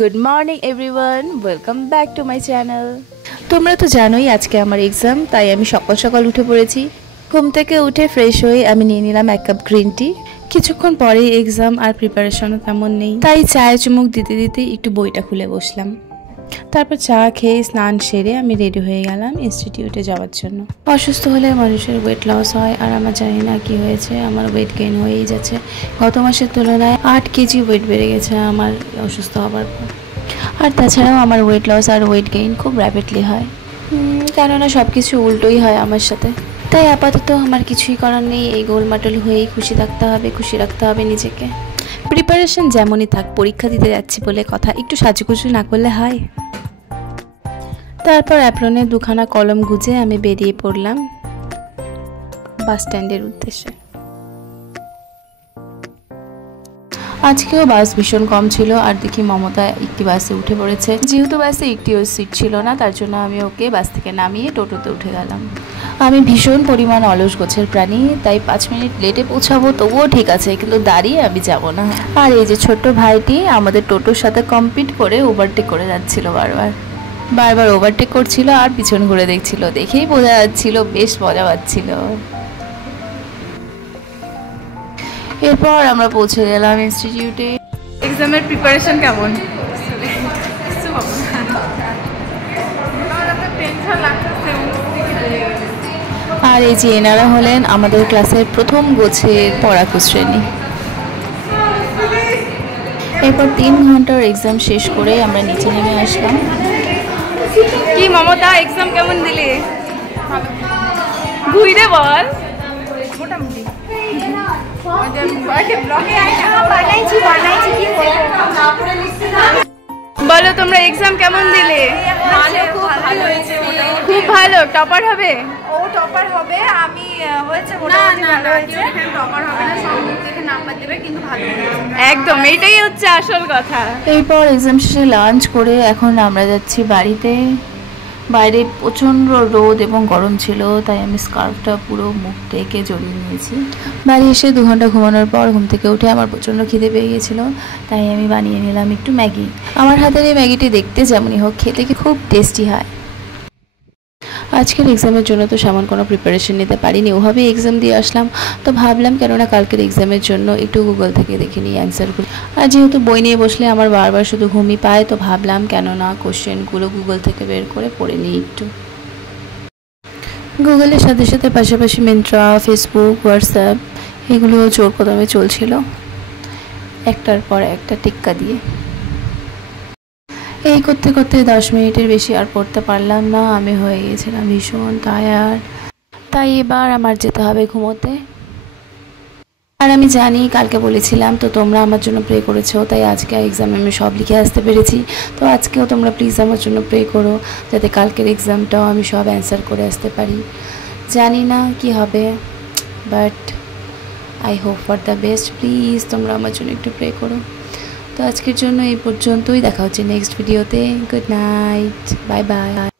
Good morning everyone, welcome back to my channel. তোমরা তো জানোই আজকে আমার এক্সাম, তাই আমি সকাল সকাল উঠে পড়েছি। ঘুম থেকে উঠে ফ্রেশ হয়ে আমি নিয়ে নিলাম এক কাপ গ্রিন টি। কিছুক্ষণ পরেই এক্সাম, আর প্রিপারেশনও তেমন নেই, তাই চায়ে চুমুক দিতে দিতে একটু বইটা খুলে বসলাম। তারপর চা খেয়ে স্নান সেরে আমি রেডি হয়ে গেলাম ইনস্টিটিউটে যাওয়ার জন্য। অসুস্থ হলে মানুষের ওয়েট লস হয়, আর আমার জানি না কি হয়েছে, আমার ওয়েট গেইন হয়েই যাচ্ছে। গত মাসের তুলনায় 8 কেজি ওয়েট বেড়ে গেছে আমার অসুস্থ হবার পর। আর তাছাড়াও আমার ওয়েট লস আর ওয়েট গেইন খুব র্যাপিডলি হয়, কেননা সব কিছু উল্টোই হয় আমার সাথে। তাই আপাতত আমার কিছুই করার নেই, এই গোলমাটল হয়েই খুশি থাকতে হবে, খুশি রাখতে হবে নিজেকে। প্রিপারেশন যেমনই থাক, পরীক্ষা দিতে যাচ্ছি বলে কথা, একটু সাজুগুজু না করলে হয়। তারপর অ্যাপ্রনে দুখানা কলম গুজে আমি বেরিয়ে পড়লাম বাস স্ট্যান্ডের উদ্দেশ্যে। আজকেও বাস ভীষণ কম ছিল, আর দেখি মমতা একটি বাসে উঠে পড়েছে। যেহেতু বাসে একটিও সিট ছিল না, তার জন্য আমি ওকে বাস থেকে নামিয়ে টোটোতে উঠে গেলাম। আমি ভীষণ পরিমাণ অলস গোছের প্রাণী, তাই 5 মিনিট লেটে পৌঁছাবো তবুও ঠিক আছে, কিন্তু দাঁড়িয়ে আমি যাব না। আর এই যে ছোট্ট ভাইটি আমাদের টোটোর সাথে কম্পিট করে ওভারটেক করে যাচ্ছিল, বারবার ওভারটেক করছিল আর পিছন ঘুরে দেখছিল, দেখেই বোঝা যাচ্ছিল বেশ মজা পাচ্ছিল। এরপর আমরা পৌঁছে গেলাম ইনস্টিটিউটে। এক্সামের প্রিপারেশন কেমন? আর এই যে এনারা হলেন আমাদের ক্লাসের প্রথম গোছের পড়াকু শ্রেণী। এরপর 3 ঘন্টার এক্সাম শেষ করে আমরা নিচে নেমে আসলাম। কি মমতা, এক্সাম কেমন দিলে? ঘুরে বল। মোটামুটি বলো তোমরা এক্সাম কেমন দিলে? খুব ভালো। টপার হবে? ও টপার হবে, আমি হয়েছে মোটামুটি ভালো হয়েছে। টপার হবে না, সব দেখে নাম্বার দেবে, কিন্তু ভালো হয়েছে একদম, এটাই হচ্ছে আসল কথা। এরপর এক্সাম শেষে লাঞ্চ করে এখন আমরা যাচ্ছি বাড়িতে। বাইরে প্রচণ্ড রোদ এবং গরম ছিল, তাই আমি স্কার্ফটা পুরো মুখ থেকে জড়িয়ে নিয়েছি। বাড়ি এসে 2 ঘন্টা ঘুমানোর পর ঘুম থেকে উঠে আমার প্রচণ্ড খিদে পেয়ে গিয়েছিলো, তাই আমি বানিয়ে নিলাম একটু ম্যাগি। আমার হাতের এই ম্যাগিটি দেখতে যেমনই হোক, খেতে কি খুব টেস্টি হয়। আজকের এক্সামের জন্য তো সেমন কোনো প্রিপারেশন নিতে পারিনি, ওভাবেই এক্সাম দিয়ে আসলাম। তো ভাবলাম কেননা কালকের এক্সামের জন্য একটু গুগল থেকে দেখে নিই অ্যান্সারগুলো। আর যেহেতু বই নিয়ে বসলে আমার বারবার শুধু ঘুমই পায়, তো ভাবলাম কেননা কোশ্চেনগুলো গুগল থেকে বের করে পড়ে নিই একটু। গুগলের সাথে সাথে পাশাপাশি মিন্ত্রা, ফেসবুক, হোয়াটসঅ্যাপ এগুলো জোর কদমে চলছিল, একটার পর একটা টিক্কা দিয়ে। এই করতে করতে 10 মিনিটের বেশি আর পড়তে পারলাম না, আমি হয়ে গিয়েছিলাম ভীষণ টায়ার্ড। তাই এবার আমার যেতে হবে ঘুমোতে। আর আমি জানি কালকে বলেছিলাম, তো তোমরা আমার জন্য প্রে করেছো, তাই আজকে এক্সামে আমি সব লিখে আসতে পেরেছি। তো আজকেও তোমরা প্লিজ আমার জন্য প্রে করো, যাতে কালকের এক্সামটাও আমি সব অ্যান্সার করে আসতে পারি। জানি না কি হবে, but I hope for the best. Please তোমরা আমার জন্য একটু প্রে করো। তো আজকের জন্য এই পর্যন্তই, দেখা হচ্ছে নেক্সট ভিডিওতে। Good night, bye bye.